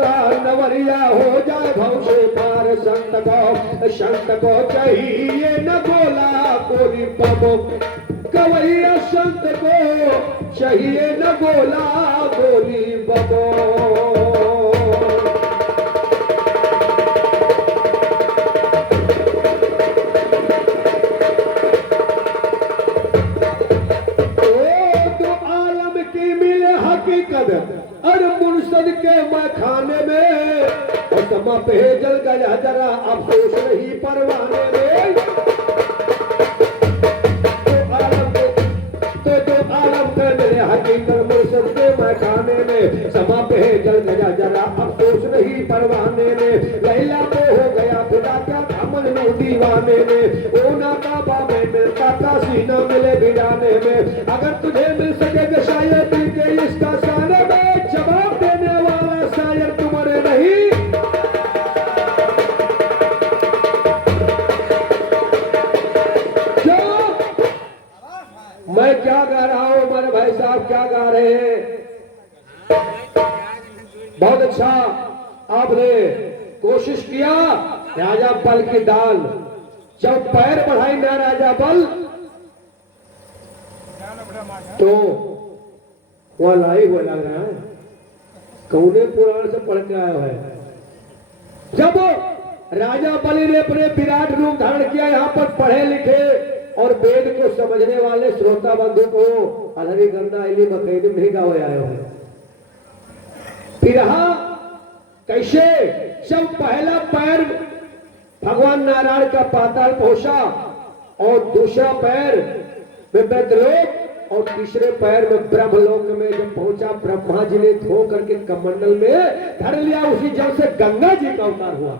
का नवरिया हो जाए भव से पार। संत को चाहिए न गोला कोरी बमो, कवैया संत को चाहिए न गोला गोली बमो। अरे मुर्शद के मैं खाने में समा भेजल गया जरा अफसोस नहीं परवाने में। तो आलम के मेरे हकीकत मुर्शद के मैं खाने में समा भेजल गया जरा अफसोस नहीं परवाने में। लैला को हो गया खुदा क्या अमन में दीवाने में। ओ ना काबा में मिलता का सीना मिले भिड़ाने में। अगर तुझे मिल सके शायद मिल के इसका सारे में जवाब देने वाला शायद तुम्हारे नहीं। मैं क्या गा रहा हूं, हमारे भाई साहब क्या गा रहे हैं। बहुत अच्छा आपने कोशिश किया। राजा बल की दाल जब पैर बढ़ाई ना राजा बल तो वह लाई हुआ लग रहा है। कौने पुराण से पढ़ के आया है। जब राजा बलि ने अपने विराट रूप धारण किया, यहाँ पर पढ़े लिखे और वेद को समझने वाले श्रोता बंधु को अलहरी गंदा इली मकैद नहीं गावे आए हैं। फिर कैसे जब पहला पैर भगवान नारायण का पाताल पहुंचा और दूसरा पैर में वैद्यलोक और तीसरे पैर में ब्रह्मलोक में जब पहुंचा, ब्रह्मा जी ने धो करके कमंडल में धर लिया। उसी जल से गंगा जी का अवतार हुआ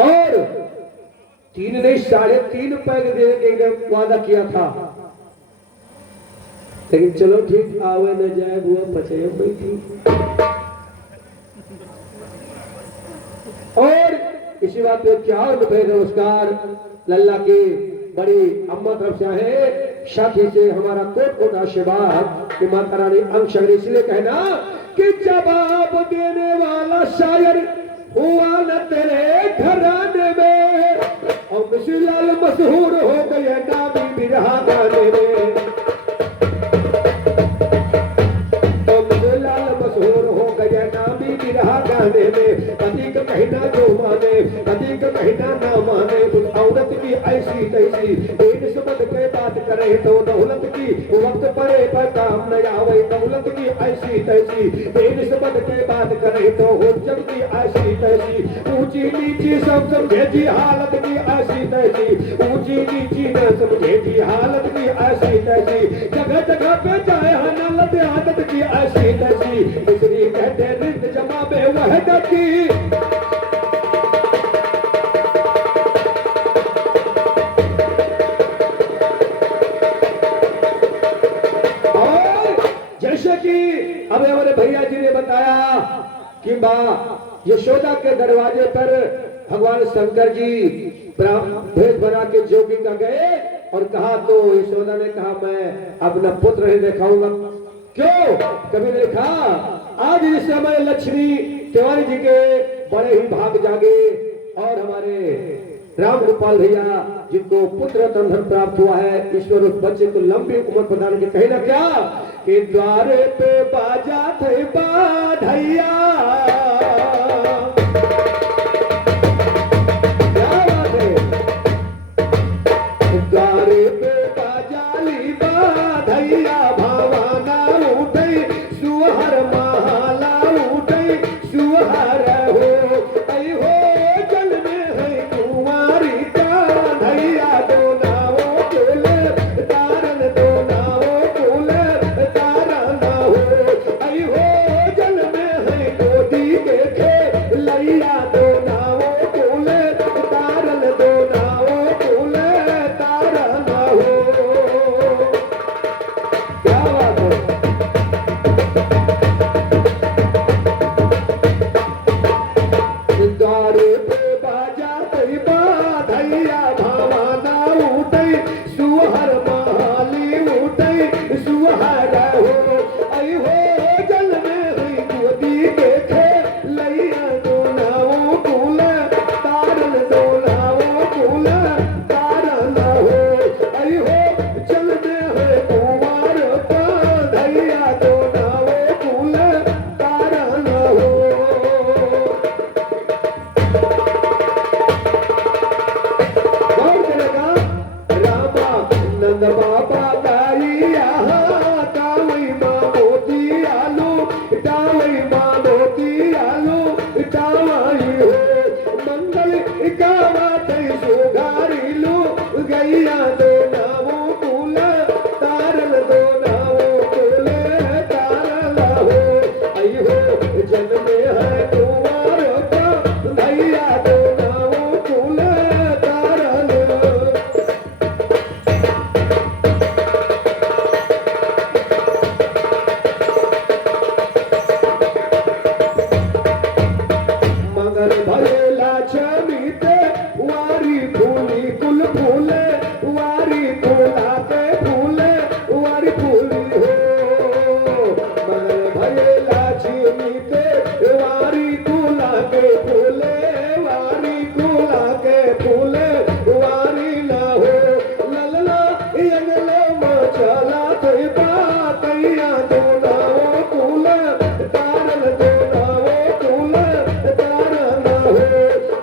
और 3 नहीं 3.5 पैर देने के वादा किया था। लेकिन चलो ठीक, आवे न जाए बुआ पचे बैठी। और इसी बात पे क्या नमस्कार लल्ला की बड़ी अम्मा तरफ से है, साथी से हमारा कोट कोट आशीर्वाद कि माता रानी अंशग्री। इसलिए कहना कि जवाब देने वाला शायर हुआ न तेरे घराने में और मिश्रीलाल मशहूर हो गए नामी बिरहा गाने में। तो मिश्रीलाल मशहूर हो गए नामी बिरहा गाने में। कदी का कहना जो माने कदी का कहना ना माने। औरत की ऐसी तैसी समझ के बात करे तो दौलत की वक्त पड़े पर काम न आवे। दौलत की ऐसी तैसी समझ के बात करे तो हो जब की ऐसी तैसी। ऊंची नीची सब समझे जी हालत की ऐसी तैसी। ऊंची नीची न समझे जी हालत की ऐसी तैसी। जगह जगह पे जाए हालत आदत की ऐसी तैसी। इसलिए कहते रिंद जमा में वहदत की। अब हमारे भैया जी ने बताया कि माँ यशोदा के दरवाजे पर भगवान शंकर जी भेद बना के जोगी का गए और कहा तो यशोदा ने कहा मैं अपना पुत्र नहीं दिखाऊंगा। क्यों कभी नहीं कहा। आज इस समय लक्ष्मी तिवारी जी के बड़े ही भाग जागे और हमारे राम गोपाल भैया जिनको पुत्र धन प्राप्त हुआ है, ईश्वर उस बच्चे को लंबी उम्र प्रदान के कहना क्या कि द्वारे पे बाजा थे बाधैया। क्या बात है। द्वारे पे बाजाली बाधैया भावाना उठे सुहर महाला उठे सुहर हो। ऐ हो जल में है कुंवारी का धैया। दो नावों कुल तारन दो नावों कुल तारा ना हो। ऐ हो जल में है जन्मे है कुंवर का धैया दो नाव कुल तारन। मगर भरेला छमीते वारी फूली कुल फूले वारी फूलाते फूले वारी फूली हो। मगर भरेला छमीते वारी कुला के फूले वारी कुला के फूले वारी ना हो। ललला यंगलो मचला ते बातैया दो नाव कुल तारन दो नाव कुल तारन हो।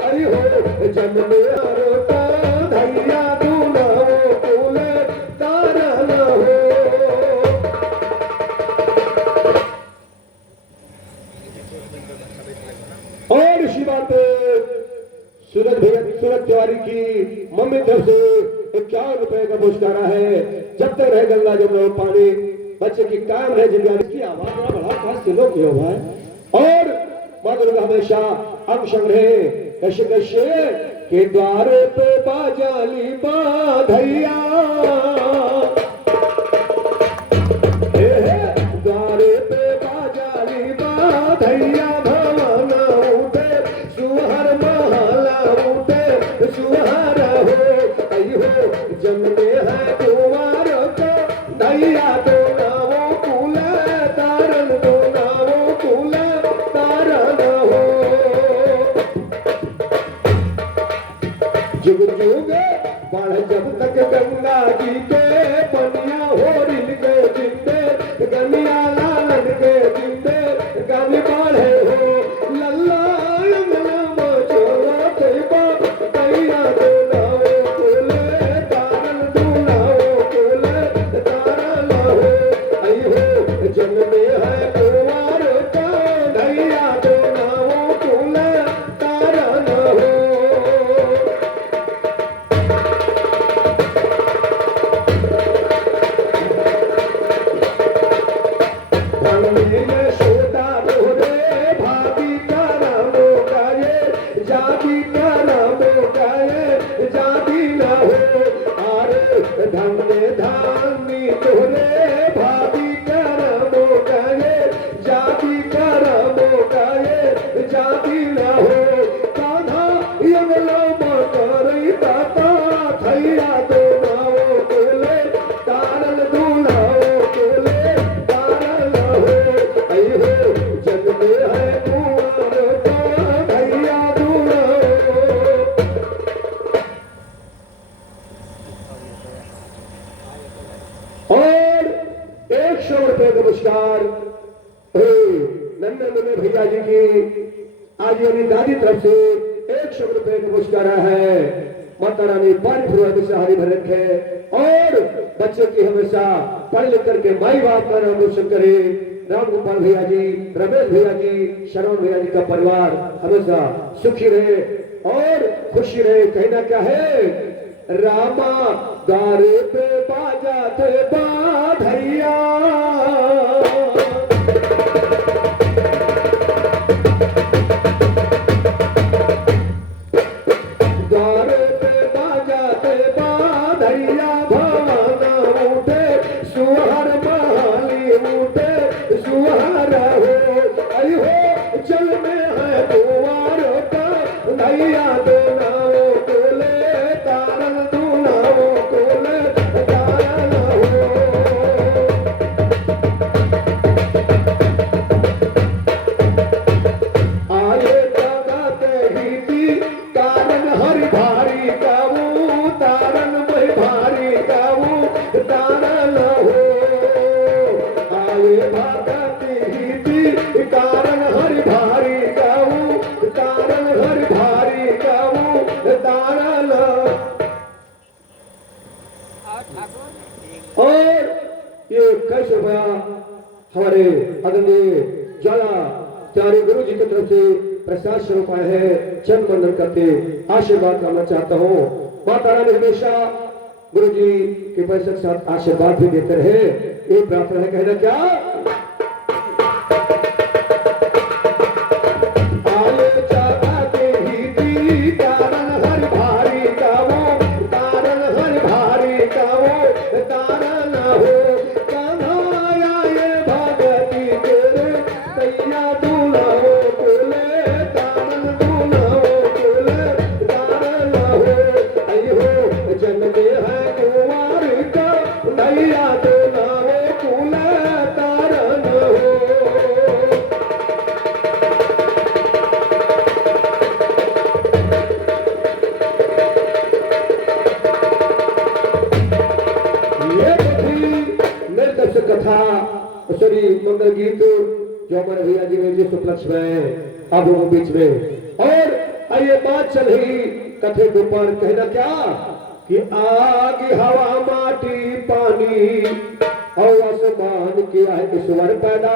अरे हो जन्मे रोटा धैया दो नाव कुल तारन हो। और इसी बात सूरज तिवारी की मम्मी तरफ से 51 रुपए का पुरस्कार है। जब तक रहे गंगा जमुना में पानी बच्चे की कायम रहे जिंदगी की आवाज बड़ा बड़ा खास दिलों की हो भाई। और माँ दुर्गा हमेशा अंग संग रहे कैसे कैसे के द्वार पे बाजाली बाधैया द्वारे पे बाजाली बाधैया भवना उठे सुहर महला उठे सुहर हो। आई हो जन्मे है कुंवर का धैया दो नाव कुल तारन दो नाव कुल तारन हो। जुग जुग बढ़ जब तक गंगा जी के पनिया हो रिल के जिंदे गनिया लालन के जिंदे गन बढ़े हो। लल्ला यंगला मचोला तेबा तैया दो नाव कुल तारन दो नाव कुल तारन हो। आई हो जन्मे है कुंवर का धैया दो नाव कुल तारन हो। सोता तोरे भाभी का नामो गाये जाती का नामो गाये जाती ना हो। अरे धन्य धानी तोरे भाभी का नामो गाये जाती का नामो गाये जाती ना हो। कान्हा यंगलो मकरई ताता थैया दो नाव कुले तारन दो नाव कुले तारन हो। आई हो जन्मे है कुंवर का धैया दो नाव। और 100 रुपए का पुरस्कार नन्हे मुन्ने भैया जी की आज मेरी दादी तरफ से 100 रुपए का पुरस्कार है। माता रानी पानी फुलवाई से हरी भर रखे और बच्चे की हमेशा पढ़ लिख करके माई बाप का नाम रोशन करे। राम गोपाल भैया जी, रमेश भैया जी, शरण भैया जी का परिवार हमेशा सुखी रहे और खुशी रहे। कहना क्या है रामा द्वारे पे बाजा थे बाधैया द्वारे पे बाजा थे बाधैया भवना उठे सुहर महाली उठे सुहर हो। आई हो जल में है कुंवर का धैया दो नाव कुले तारन दो नाव कुले तारन हो। आगे लगाते ही थी कारण हर भारी काऊ तारन में भारी काऊ तारन हो। आगे भागती ही थी कारण हर भारी काऊ तारन हर भारी काऊ तारन। और ये कैसे रुपया हमारे आदरणीय ज्वाला त्यारी गुरु जी की तरफ से प्रसाद स्वरूप आए हैं। चंद मंडल करके आशीर्वाद करना चाहता हूँ। माता रानी हमेशा गुरु जी के पैसे के साथ आशीर्वाद भी देते रहे। ये प्रार्थना है। कहना क्या मंगल गीत जो हमारे भैया जी ने जिस उपलक्ष्य में आप लोगों के बीच में। और ये बात चल रही कथे के ऊपर कहना क्या कि आग हवा माटी पानी और आसमान किया है ईश्वर पैदा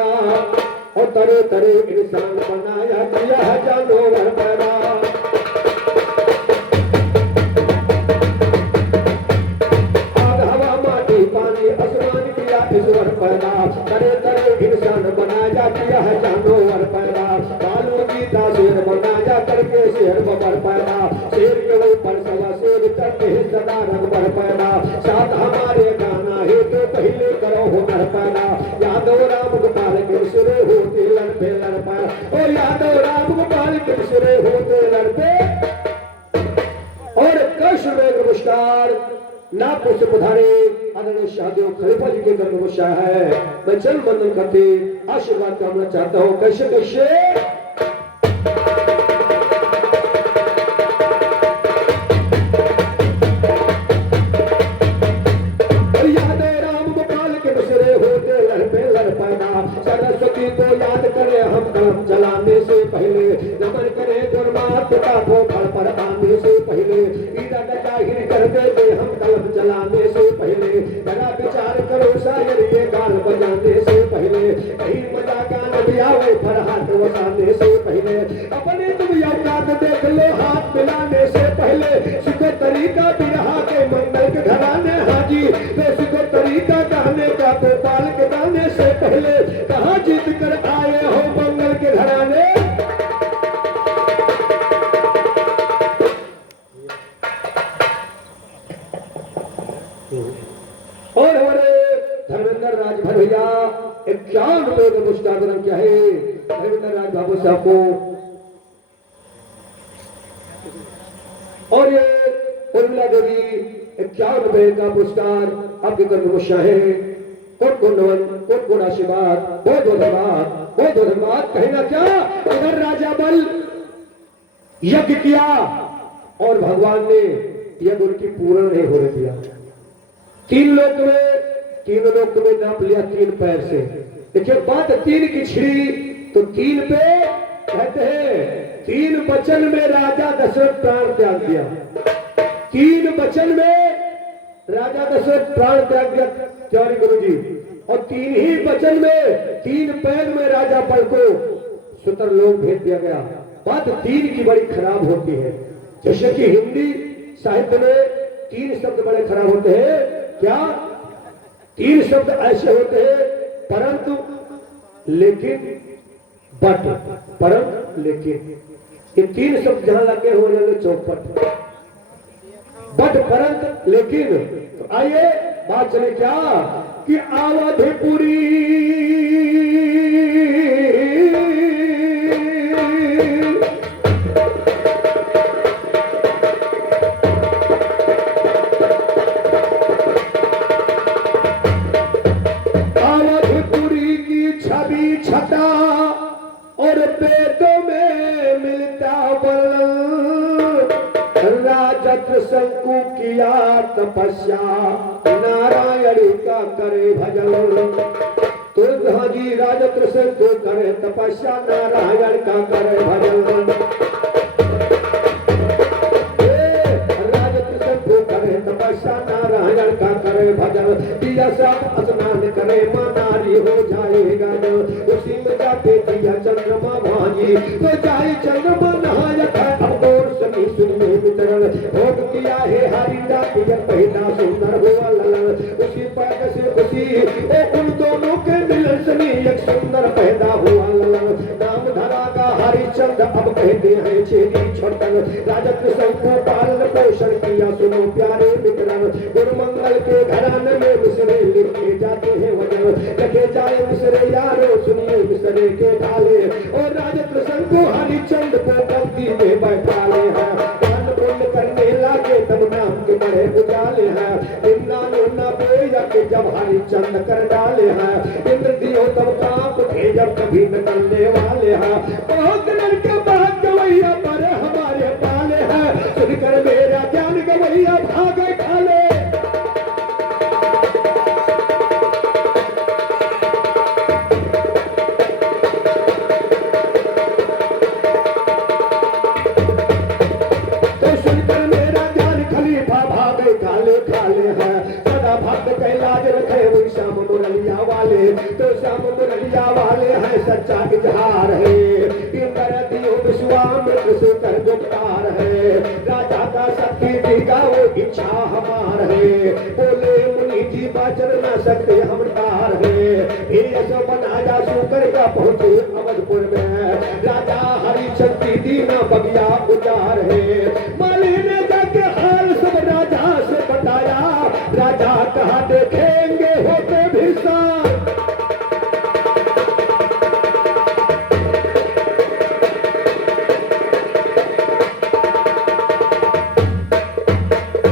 और तरह तरह इंसान बनाया किया है जानवर पैदा। ईश्वर पैदा तरह तरह इंसान बनाया किया है जानवर पैदा। बालू गीता शेर बनाया करके शेर बबर पैदा। शेर के ऊपर सवा शेर करके सदा रंगबर पैदा। साथ हमारे गाना है तो पहले करो हुनर पैदा। यादव राम गोपाल के सिरे होते लड़पे लड़पा और यादव राम गोपाल के सिरे होते लड़पे। और कृष्ण में नमस्कार नापुर से पधारे आदरणीय शाहदेव खलीफा जी के घर नमस्कार है। मैं चल बंदन करते आशीर्वाद कामना चाहता हूँ। कैसे कैसे यादव राम गोपाल के बसरे होते लड़पे लड़पैना। सरस्वती को याद करे हम कलम चलाने से पहले। नमन करे गुरुमात पिता को फल पर आने से पहले। जाहिर कर देते हम कलम चलाने से पहले। बड़ा विचार करो शायर ये गान बजाने से पहले। कहीं मजा गान भी आवे पर हाथ बसाने से पहले। अपने तुम औकात देख लो हाथ मिलाने से पहले। सीखो तरीका बिरहा के मंगल के घराने हाजी तो सीखो तरीका कहने का गोपाल के गाने से पहले। कहाँ जीत कर आए हो मंगल के घराने। और हमारे धर्मेंद्र राज भैया 51 रुपए का पुरस्कार ग्रहण किया है धर्मेंद्र राज बाबू साहब को। और ये उर्मिला देवी 51 रुपए का पुरस्कार आपके घर नमस्कार है। कोट को नमन कोट को आशीर्वाद बहुत बहुत धन्यवाद बहुत बहुत धन्यवाद। कहना क्या उधर राजा बल यज्ञ किया और भगवान ने यज्ञ उनकी पूर्ण नहीं होने दिया। तीनों लोक में नाप लिया 3 पैर से। देखिए बात 3 की छिड़ी तो 3 पे कहते हैं 3 वचन में राजा दशरथ प्राण त्याग दिया। 3 वचन में राजा दशरथ प्राण त्याग दिया तिवारी गुरु जी। और 3 ही वचन में 3 पैर में राजा बल को सुतर लोग भेज दिया गया। बात 3 की बड़ी खराब होती है। जैसे कि हिंदी साहित्य में 3 शब्द बड़े खराब होते हैं। क्या 3 शब्द ऐसे होते हैं परंतु लेकिन बट परंतु लेकिन। ये 3 शब्द जहां लगे हो जाएंगे चौपट बट परंतु लेकिन। तो आइए बात चले क्या कि अवधिपुरी छटा और वेदों में मिलता वर्णन। राजत्र शंकु किया तपस्या नारायण का करे भजन। तो हाँ जी राजत्र शंकु करे तपस्या नारायण का करे भजन। राजत्र शंकु करे तपस्या नारायण का करे भजन। दिया सब स्नान करे नारी हो जाएगा जो उसी में जाते दिया चंद्रमा भाजी तो जाए चंद्रमा नहाया था। अब और सभी सुनिए वितरण भोग किया है हरि जाति पहला सुंदर हुआ ललन। उसी पैर से उसी उन दोनों के मिलन से एक सुंदर पैदा हुआ ललन। नाम धरा का हरिचंद्र अब कहते हैं छेदी छोटन। राजत्र शंकु पालन पोषण किया सुनो प्यारे वितरण। गुरुमंगल के घराने में मिसरे लिखे जाते हैं वजन। लिखे जाए मिसरे यारो सुनिए मिसरे के ढाले। और राजत्र शंकु हरिचंद्र को पंक्ति में बैठा ले हैं। दान पुण्य करने लागे तब नाम के बड़े उजाले हैं। इन्ना नूना बोया के जब हरिचंद्र कर डाले हैं। इंद्र दियो तब कांप उठे जब कभी निकलने वाले हैं। बहुत लड़के बात गवैया पर हमारे पाले हैं। सुनकर मेरा ज्ञान गवैया भागे खाले। इजहार है, इंद्र दियो विश्वामित्र से कर गुप्तार है, राजा का शक्ति देगा वो इच्छा हमार है, बोले मुनि जी बचन न सकते हम तार है, ऐसा बनाया शुकर का पहुंचे अवधपुर में, राजा हरिशक्ति दीना बगिया उतार है, माली ने जाके हाल सब राजा से बताया, राजा कहा देखेंगे होते भी साथ,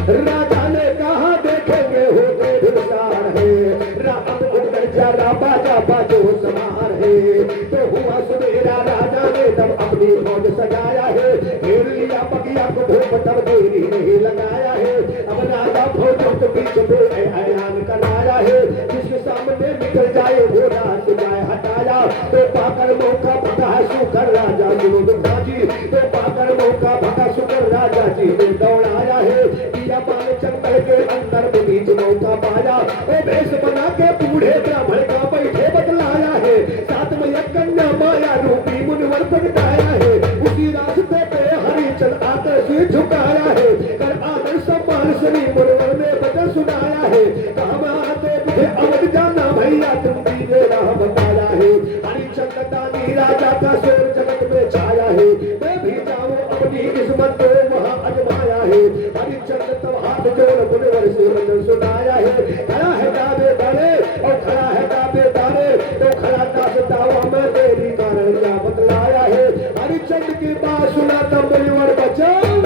राजा ने कहा देखेंगे होते भी सार है, राम उठकर जरा बाजा बाजो समार है, तो हुआ सुबेरा राजा ने तब अपनी फौज सजाया है, घेर लिया बगिया को धूप तब देरी नहीं लगाया है, अब राजा फौजों के बीच में ऐलान कराया है, जिसके सामने निकल जाए वो रात जाए हटाया, तो पाकर मौका भगा सुकर राजा जी, तो पाकर मौका भगा सुकर राजा जी ने दौड़ाया है, दिया मान जंगल के अंदर में बीच मौका पाया, ओ भेष बना के बूढ़े ब्राह्मण का बैठे बतलाया है, साथ में एक कन्या माया रूपी मुनिवर प्रगटाया है, उसी रास्ते पे हरिचंद आकर सिर झुकाया है, कर आदर सम्मान श्री मुनिवर ने वचन सुनाया है, कहा आते मुझे अवध जाना भैया तुम दीजिए राह बताया है, हरिचंद दानी राजा का शोर जगत में छाया है, मैं भी जाऊं अपनी किस्मत को वहां अजमाया है, हरिचंद तब हाथ जोड़ मुनिवर से वचन सुनाया है, खड़ा है दावे दारे और खड़ा है दावे दारे, तो खड़ा का दावा में तेरी कारण क्या बतलाया है, हरिचंद की बात सुना तब मुनिवर बचन,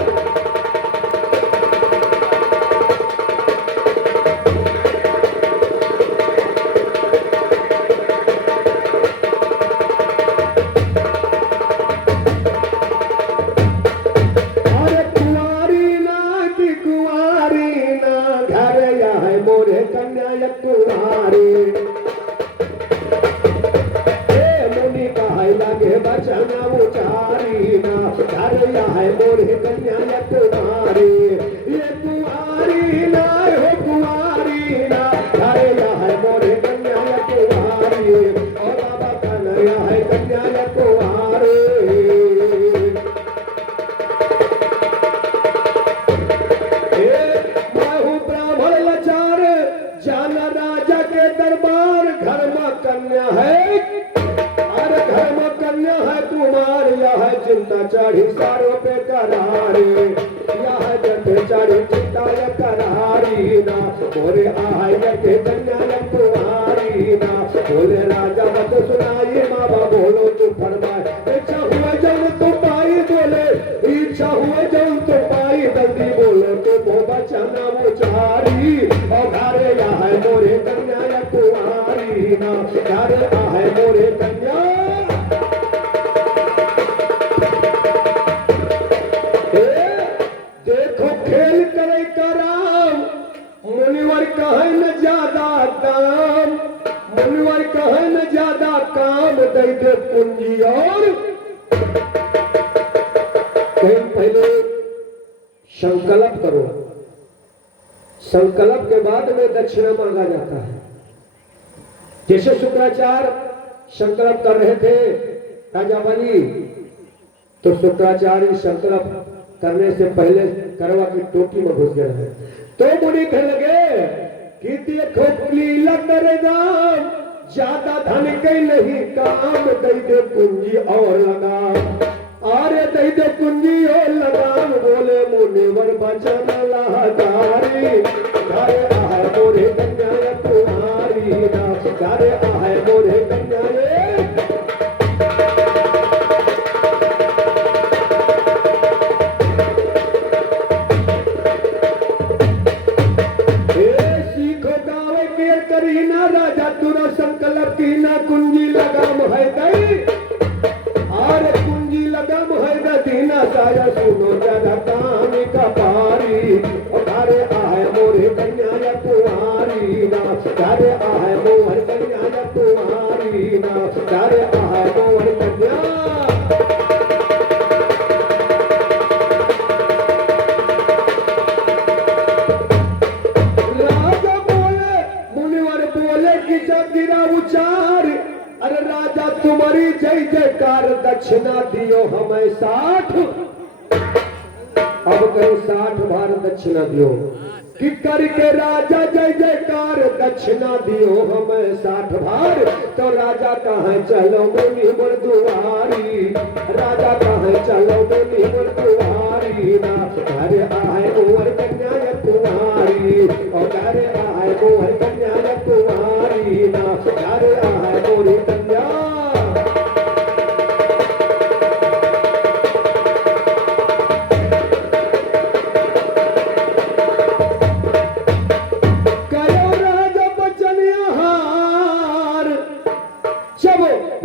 बचना उचारी ना धरिया है मोरे कन्या ये कुंवारी ना हो कुंवारी ना धरिया है मोरे कन्या ये और बाबा कन्या है कन्या ये कुंवारी, मैं हूँ ब्राह्मण लाचार जाना राजा के दरबार, घर में कन्या है घर में कन्या है कुमार, यह चिंता चढ़ी सारों पे करारे, यह जब चढ़ी चिंता करारी ना, बोले आय के कन्या कुमारी ना, बोले राजा मत सुनाई मामा बोलो तू फरमाए, इच्छा हुआ जब तू पाई, बोले इच्छा हुआ जब तू पाई, जल्दी बोलो तो बचना उचारी, और घरे यह मोरे कन्या कुमारी ना, घरे आए मोरे कन्या, देखो खेल करे का राम, मुनिवर कहे न ज्यादा दाम, मुनिवर कहे न ज्यादा काम, दे दे पूंजी और कहीं पहले संकल्प करो, संकल्प के बाद में दक्षिणा मांगा जाता है, जैसे शुक्राचार्य संकल्प कर रहे थे राजा बलि, तो शुक्राचार्य संकल्प करने से पहले करवा की टोपी में घुस गए, तो मुनि कहने लगे कि देखो लीला करे राम, ज्यादा धन के नहीं काम, दे दे पूंजी और लगाम, अरे दे दे पूंजी और लगाम, बोले मुनिवर बचन लाचारी, घरे आए मोरे कन्या कुमारी ना, घरे आए मोरे कन्या करीना, राजा तुरा संकल्प की ना, कुंजी लगाम है गई, और कुंजी लगाम है दीना, साया सुनो जरा काम का पारी, घरे आए मोरे कन्या कुमारी ना, घरे आए मोहर कन्या कुमारी। दक्षिणा दियो हमें 60। अब कहीं 60 भार दक्षिणा दियो कि करके राजा जय जयकार दक्षिणा दियो हमें 60 भार। तो राजा कहाँ चलो मुनि मोर दुआरी, राजा कहाँ चलो मुनि मोर दुआरी ना। अरे आए मोर कन्या कुमारी, और अरे आए मोर कन्या कुमारी ना। अरे आए मोरी कन्या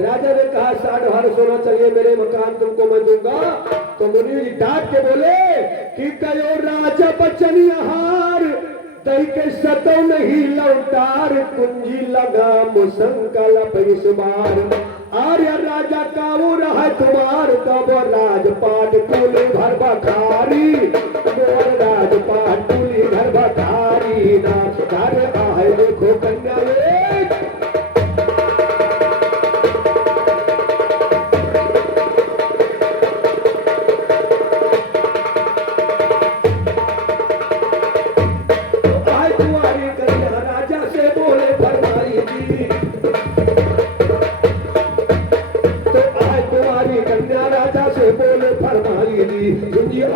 राजा ने कहा 60 भार सोना चाहिए, मेरे मकान तुमको मैं दूंगा। तो मुनि जी डांट के बोले कि कयो राजा बचन हार, दई के सतो नहीं लौटार, कुंजी लगा मुसंकल्प इस बार। आर्य राजा काबू रहा तुम्हार, तब राजपाट तुली भर बखारी, मोर राजपाट तुली भर बखारी ना। अरे आए देखो कन्या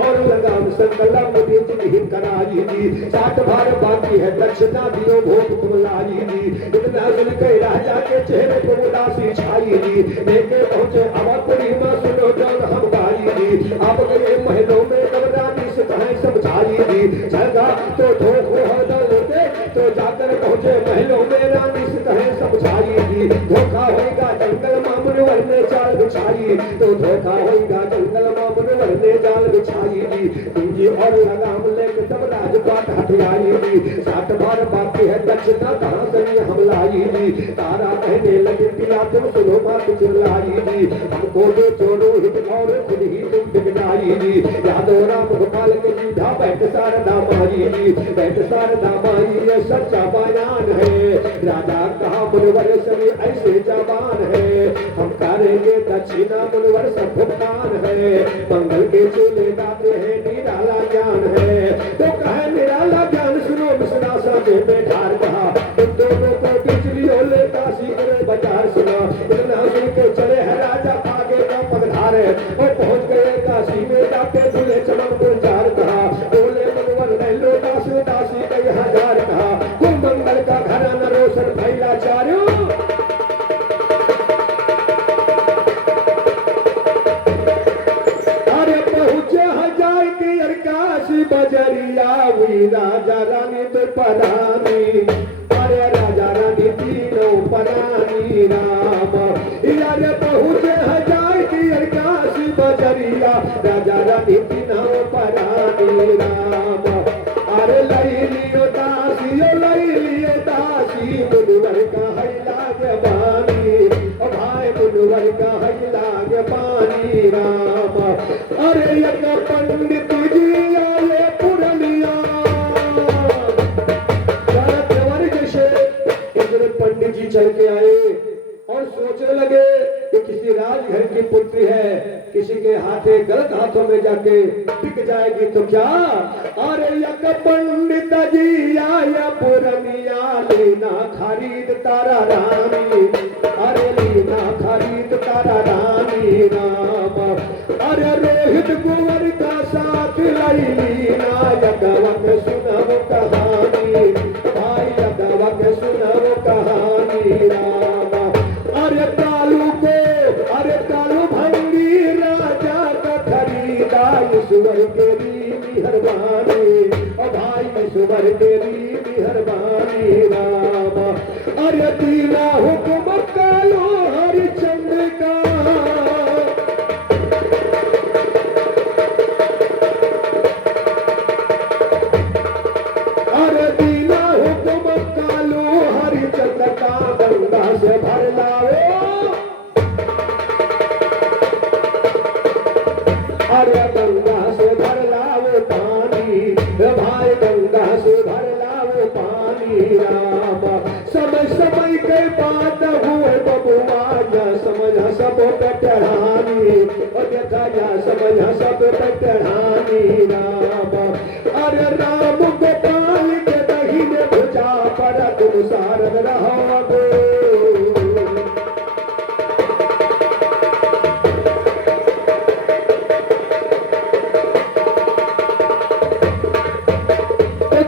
और लगाम संकल्प कराई दी। 60 भार बाकी है दक्षिणा दियो भोग तुम लाई दी। इतना सुन के राजा के चेहरे को उदासी छाई दी। लेके पहुंचे अवधपुरी में सुनो जौन हम गाई दी। अब गए महलों में नवरानी से कहें समझाई दी। झलका तो धोखो होते तो जाकर पहुंचे महलों में रानी से कहें समझाई दी। धोखा होगा जंगल मामून ने चाल बिछाई, तो धोखा होगा जंगल मामून ने जाल बिछाई दी। कुंजी और लगाम लेके तब राजपाट हथियाई दी। 60 भार बाकी है दक्षिणा कहाँ से हमलाई दी। तारा कहने लगे पिया तुम सुनो बात चिल्लाई दी। हमको दो चोरो हित और खुद ही तुम बिगड़ाई दी। यादव राम गोपाल के सीधा बैठ शारदा माई दी। बैठ शारदा माई ये सच्चा बयान है। राजा कहा मुनवर सभी ऐसे जवान है, हम करेंगे दक्षिणा मुनवर सब भुगतान है। मंगल के चूल्हे दाते हैं निराला ज्ञान है। तो कहे निराला ज्ञान सुनो मिश्रा साजे में ठार कहा। तुम दोनों को बिजलियों ले काशी करे बाजार सुना। इतना सुन के चले है राजा आगे का पगधार है। और पहुंच गए काशी में जाके दूल्हे चमन गुलजार कहा। बोले मनवर ले लो दासी दासी कई हजार कहा। कुल मंगल का घराना रोशन फैला चारो। बजरिया हुई राजा रानी तो परानी। अरे राजा रानी तीनों परानी राम। यारे पहुँचे हजार की काशी बजरिया, राजा रानी तीनों परानी राम। अरे लई लियो दासी मुनवर का है लागे बानी। भाई मुनवर का है लागे बानी राम। अरे एक पंडित जी पंडित जी चल के आए और सोचने लगे कि किसी राजघर की पुत्री है, किसी के हाथे गलत हाथों में जाके बिक जाएगी तो क्या। अरे यक पंडित जी आया पुरनिया लेना खरीद तारा रानी। अरे लेना खरीद तारा रानी राम। अरे रोहित कुंवर का साथ लाई लीना। यकवक सुनब कहानी भाई, यकवक सुनब कहानी राम। अरे कालू भंगी राजा का खरीदा। ईश्वर तेरी मेहरबानी भाई, ईश्वर तेरी मेहरबानी राम। अरे दीना हुक्म कालो हरिचंद्र का। अरे दीना हुक्म कालो हरिचंद्र का। गंगा से भर लाओ। अरे गंगा से भर लाओ पानी भाई, गंगा से भर लाओ पानी राम। समय समय के बात हुए बबुआ या समझ सब पे चढ़ानी और देखा या समझ सब पे चढ़ानी राम अरे राम गोपाल के दहीने भुजा पर तुम सारद रहोगे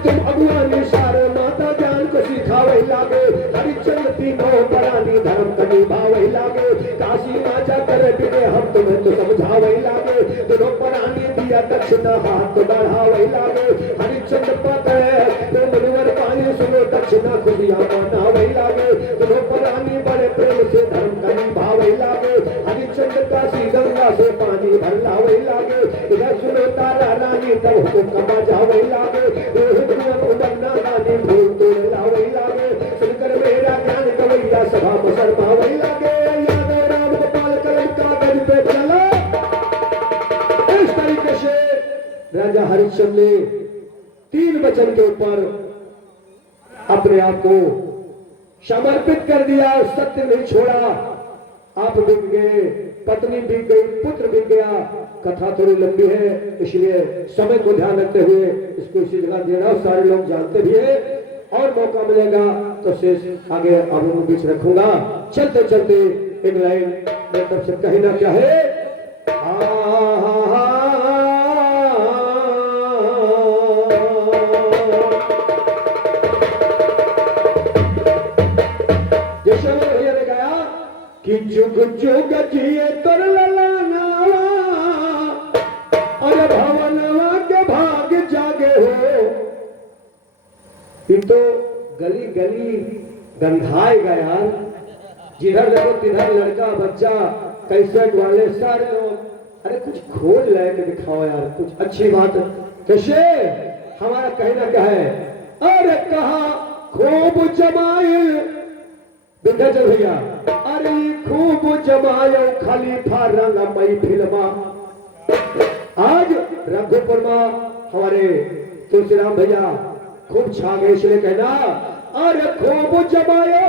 तुम भगवान सारे माता जान को सिखावे लागे हरिचंद्र तीनों परानी धर्म कभी भावे लागे काशी माचा करे बिने हम तुम्हें तो समझावे लागे दोनों परानी दिया दक्षिणा हाथ बढ़ावे लागे हरिचंद्र पकड़े तो मुनिवर पानी सुनो दक्षिणा खुशियां मनावे लागे दोनों परानी बड़े प्रेम से धर्म कभी भावे लागे हरिचंद्र काशी गंगा से पानी भर लावे लागे इधर सुनो तारा रानी तब हुकुम कमा जावे लागे बनना दानी भूल तोड़ लावे लागे सुनकर मेरा ज्ञान कवैया सभा मसर पावे लागे यादव राम गोपाल कलम कागज पे चला इस तरीके से राजा हरिश्चंद्र ने 3 वचन के ऊपर अपने आप को समर्पित कर दिया सत्य नहीं छोड़ा आप बिक गए पत्नी बिक गई पुत्र बिक गया कथा थोड़ी लंबी है इसलिए समय को ध्यान रखते हुए इसको इसी जगह दे रहा हूं सारे लोग जानते भी है और मौका मिलेगा तो शेष आगे आप लोगों के बीच रखूंगा चलते चलते एक लाइन मेरी तरफ से कहना क्या है जैसे भैया ने कहा कि जुग जुग जिए तोर ललाना और भवनवा के भाग जागे हो तो गली गली गंधाएगा यार जिधर देखो तिधर लड़का बच्चा कैसे वाले सारे लोग अरे कुछ खोल लेके दिखाओ यार कुछ अच्छी बात कैसे हमारा कहना क्या है अरे कहा खूब जमाइल विंध्याचल भैया अरे खूब जमायो खलीफा रंगमई फिल्मा आज रघुपुर में हमारे तुलसीराम भैया खूब छा गए इसलिए कहना अरे खूब जमायो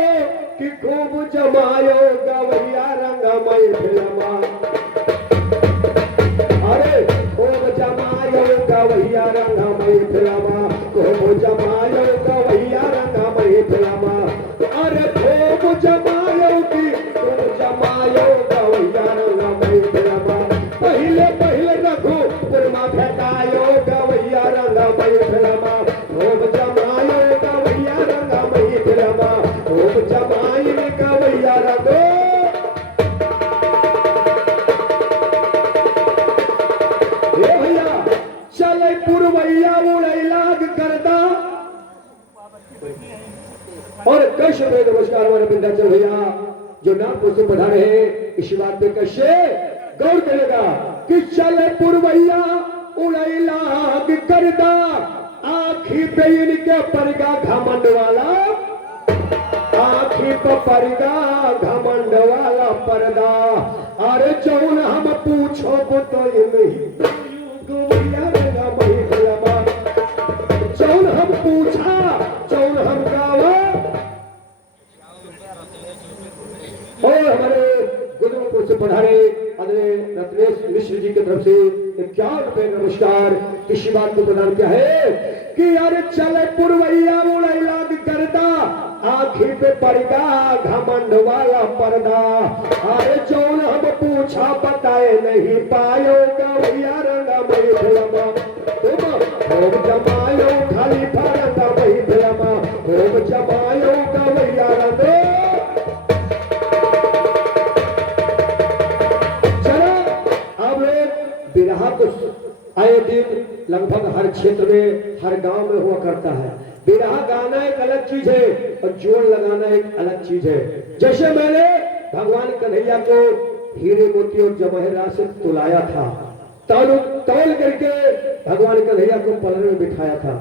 कि खूब जमायो गवैया रंगमई फिल्मा अरे खूब जमायो गवैया रंगमई फिल्मा खूब जमायो गवैया रंगमई फिल्मा अरे खूब जमायो कि खूब जमायो गवैया रंगमई फिल्मा पहले पहले रघुपुर में भेटायो गवैया रंगमई फिल्मा खूब जमायो गवैया रंगमई फिल्मा खूब जमाइन गवैया रंगो ए भैया चले पुरवैया उड़ै लाग करदा और कैसे में नमस्कार हमारे विंध्याचल भैया जो नागपुर से पधारे हैं इस बात पे कैसे गौर करेगा कि चले पुरवैया उड़ै लाग करदा आखी पे इनके परगा घमंड वाला आखी पे परगा घमंड वाला पर्दा अरे जौन हम पूछो तो नहीं जौन हम पूछा जौन हम गावा और हमारे गुरुपुर से पधारे आदरणीय रत्नेश मिश्र जी की तरफ से 51 रुपए नमस्कार किसी बात को प्रदान किया है कि यार चले पुरवैया उड़ै लाग करदा आखी पे पड़गा घमंड वाला पर्दा अरे जौन हम पूछा बताए नहीं पायो गवैया रंगमई फिल्मा तुम खूब जमायो खलीफा रंगमई फिल्मा खूब जमायो गवैया रंगो बिरहा को आए दिन लगभग हर क्षेत्र में हर गांव में हुआ करता है बिरहा गाना एक अलग चीज है और जोड़ लगाना एक अलग चीज है जैसे मैंने भगवान कन्हैया को हीरे मोती और जवाहरात से तुलाया था तौल करके भगवान कन्हैया को पलड़े में बिठाया था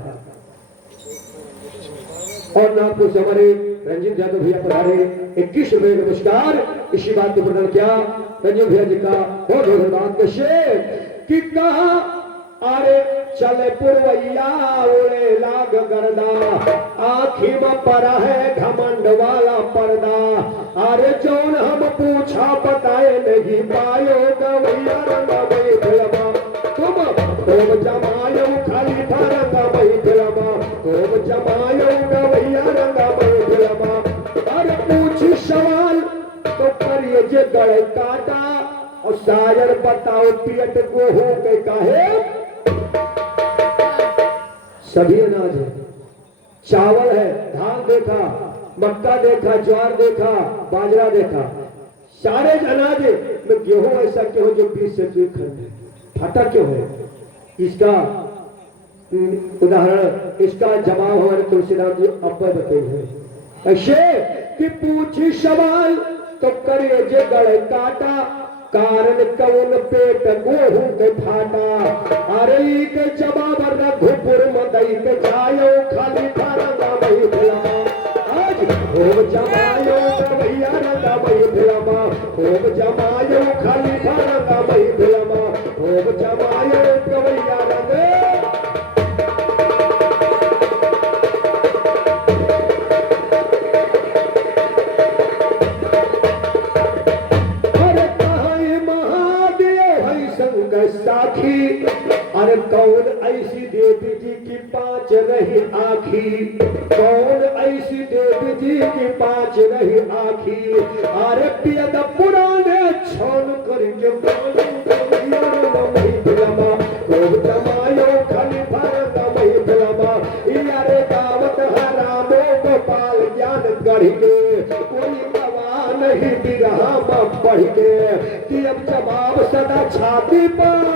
और नागपुर से हमारे रंजीत यादव भैया पधारे 21 रुपए नमस्कार इसी बात को प्रदान किया रंजीत भैया जी का बहुत बहुत धन्यवाद कैसे कि कहा अरे चले पुरवैया उड़े लाग गर्दा, आखी में परा है घमंड वाला पर्दा। अरे जौन हम पूछा बताए नहीं पायो गवैया रंगा मई फिल्मा, तुम जमायो खाली रंगा मई फिल्मा, तुम जमायो गवैया रंगा मई फिल्मा। अरे पूछी सवाल तो करिए जे गड़े काटा, और शायर बताओ पेट गोहू के काहे। सभी अनाज है, चावल है, धान देखा, मक्का देखा, ज्वार देखा, बाजरा देखा, सारे अनाज में गेहूं ऐसा क्यों जो 20 से 30 खंड फटा क्यों है? इसका उदाहरण, इसका जवाब हमारे तुलसीराम जी अब्बा बताए हैं। ऐसे कि पूछी सवाल तो करिए जे गड़े काटा, कारण कौन पेट गोहू के फाटा। अरे के जवाब रघुपुर मदई के जायो खाली रंगा मई फिल्मा, आज खूब जमायो गवैया रंगा मई फिल्मा, खूब जमायो खाली रंगा मई फिल्मा, खूब जमायो गवैया रंगा। साखी अरे कौन ऐसी देवी जी की 5 रही आखी, कौन ऐसी देवी जी की 5 रही आखी। अरे पियद पुराने छोन करके खूब जमायो खाली रंगा मई फिल्मा। यारे गावत हरामो गोपाल ज्ञान गढ़ के, कोई गवा नहीं बिरहा में पढ़ के, कि अब जवाब सदा छाती पर।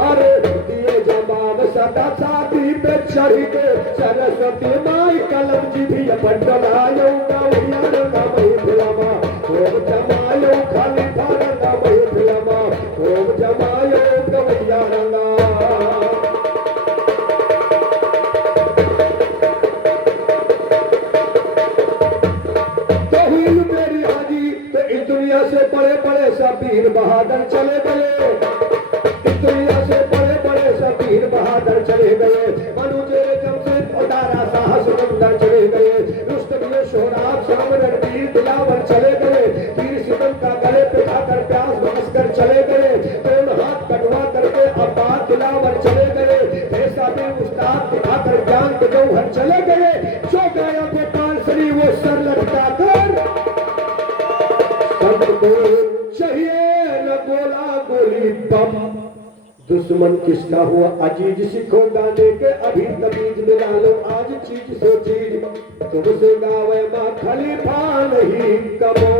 अरे दिए जवाब सदा छाती पे चढ़ के, सरस्वती माई कलम जी भी अपन डलायो गवैया रंगा मई फिल्मा, खूब जमायो खाली रंगा मई फिल्मा, खूब जमायो गवैया रंगा। दुनिया से बड़े बड़े सब वीर बहादुर चले गए, इस दुनिया से बड़े बड़े सब वीर बहादुर चले गए। मनुजेर जमशेद और दारा साहस सुंदर चले गए, रुस्तम सोहराब शाम रणवीर दिलावर चले गए, तीर सितम का गले पे खाकर प्यास बरस कर चले गए, दोनों हाथ कटवा करके अब्बास दिलावर चले गए, ऐसा भी उस्ताद दिखाकर ज्ञान के जौहर चले गए। जो गया गोपाल श्री वो सर लटका कर चाहिए न गोला गोली बम। दुश्मन किसका हुआ अजीज, सिखो गाने के अभी तमीज मिला लो आज चीज से चीज, तुमसे गावे मां खलीफा नहीं कमो।